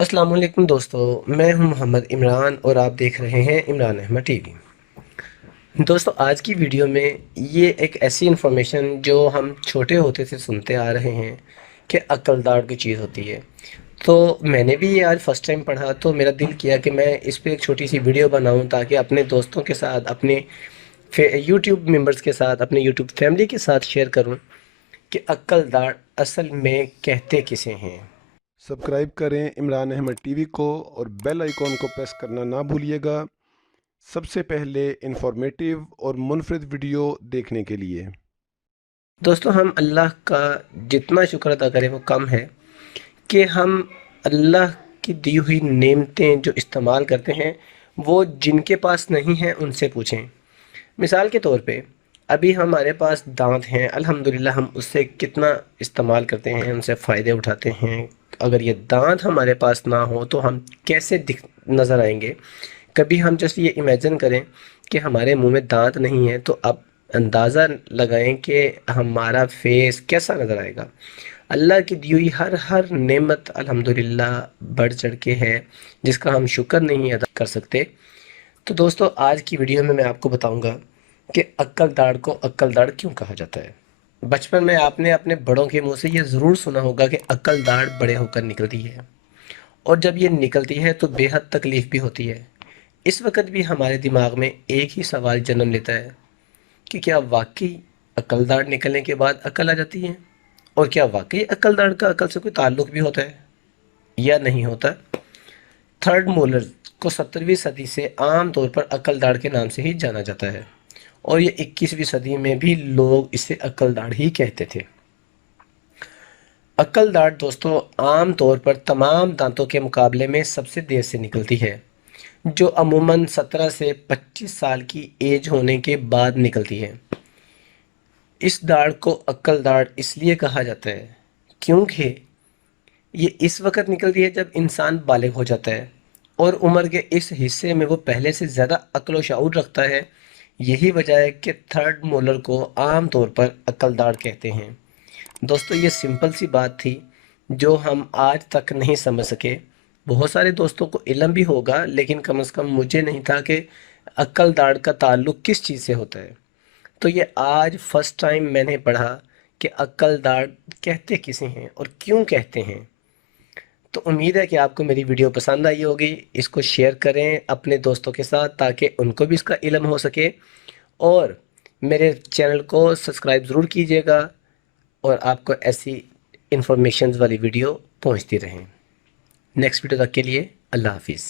अस्सलाम वालेकुम दोस्तों, मैं हूं मोहम्मद इमरान और आप देख रहे हैं इमरान अहमद टीवी। दोस्तों, आज की वीडियो में ये एक ऐसी इन्फॉर्मेशन जो हम छोटे होते से सुनते आ रहे हैं कि अक्ल दाढ़ की चीज़ होती है। तो मैंने भी ये आज फर्स्ट टाइम पढ़ा तो मेरा दिल किया कि मैं इस पे एक छोटी सी वीडियो बनाऊं ताकि अपने दोस्तों के साथ, अपने यूट्यूब मेंबर्स के साथ, अपने यूट्यूब फैमिली के साथ शेयर करूं कि अक्ल दाढ़ असल में कहते किसे हैं। सब्सक्राइब करें इमरान अहमद टीवी को और बेल आइकॉन को प्रेस करना ना भूलिएगा सबसे पहले इंफॉर्मेटिव और मुनफरिद वीडियो देखने के लिए। दोस्तों, हम अल्लाह का जितना शुक्र अदा करें वो कम है कि हम अल्लाह की दी हुई नेमतें जो इस्तेमाल करते हैं वो जिनके पास नहीं हैं उनसे पूछें। मिसाल के तौर पे अभी हमारे पास दांत हैं, अल्हम्दुलिल्लाह हम उससे कितना इस्तेमाल करते हैं, उनसे फ़ायदे उठाते हैं। अगर ये दांत हमारे पास ना हो तो हम कैसे दिख नज़र आएंगे। कभी हम जस्ट ये इमेजिन करें कि हमारे मुंह में दांत नहीं है तो अब अंदाज़ा लगाएं कि हमारा फेस कैसा नज़र आएगा। अल्लाह की दी हुई हर हर नेमत अल्हम्दुलिल्लाह बढ़ चढ़ के है, जिसका हम शुक्र नहीं अदा कर सकते। तो दोस्तों, आज की वीडियो में मैं आपको बताऊंगा कि अक्ल दाढ़ को अक्ल दाढ़ क्यों कहा जाता है। बचपन में आपने अपने बड़ों के मुंह से ये ज़रूर सुना होगा कि अक्ल दाढ़ बड़े होकर निकलती है, और जब ये निकलती है तो बेहद तकलीफ़ भी होती है। इस वक्त भी हमारे दिमाग में एक ही सवाल जन्म लेता है कि क्या वाकई अक्ल दाढ़ निकलने के बाद अक्ल आ जाती है, और क्या वाकई अक्ल दाढ़ का अक्ल से कोई ताल्लुक भी होता है या नहीं होता। थर्ड मोलर को 17वीं सदी से आम तौर पर अक्ल दाढ़ के नाम से ही जाना जाता है, और ये 21वीं सदी में भी लोग इसे अक्ल दाढ़ ही कहते थे। अक्ल दाढ़ दोस्तों आम तौर पर तमाम दांतों के मुकाबले में सबसे देर से निकलती है, जो अमूमन 17 से 25 साल की एज होने के बाद निकलती है। इस दाढ़ को अक्ल दाढ़ इसलिए कहा जाता है क्योंकि ये इस वक्त निकलती है जब इंसान बालिग हो जाता है और उम्र के इस हिस्से में वो पहले से ज़्यादा अक्ल व शऊर रखता है। यही वजह है कि थर्ड मोलर को आम तौर पर अक्ल दाढ़ कहते हैं। दोस्तों, ये सिंपल सी बात थी जो हम आज तक नहीं समझ सके। बहुत सारे दोस्तों को इल्म भी होगा, लेकिन कम से कम मुझे नहीं था कि अक्ल दाढ़ का ताल्लुक किस चीज़ से होता है। तो ये आज फर्स्ट टाइम मैंने पढ़ा कि अक्ल दाढ़ कहते किसे हैं और क्यों कहते हैं। तो उम्मीद है कि आपको मेरी वीडियो पसंद आई होगी। इसको शेयर करें अपने दोस्तों के साथ ताकि उनको भी इसका इल्म हो सके, और मेरे चैनल को सब्सक्राइब ज़रूर कीजिएगा और आपको ऐसी इंफॉर्मेशन वाली वीडियो पहुंचती रहें। नेक्स्ट वीडियो तक के लिए अल्लाह हाफिज़।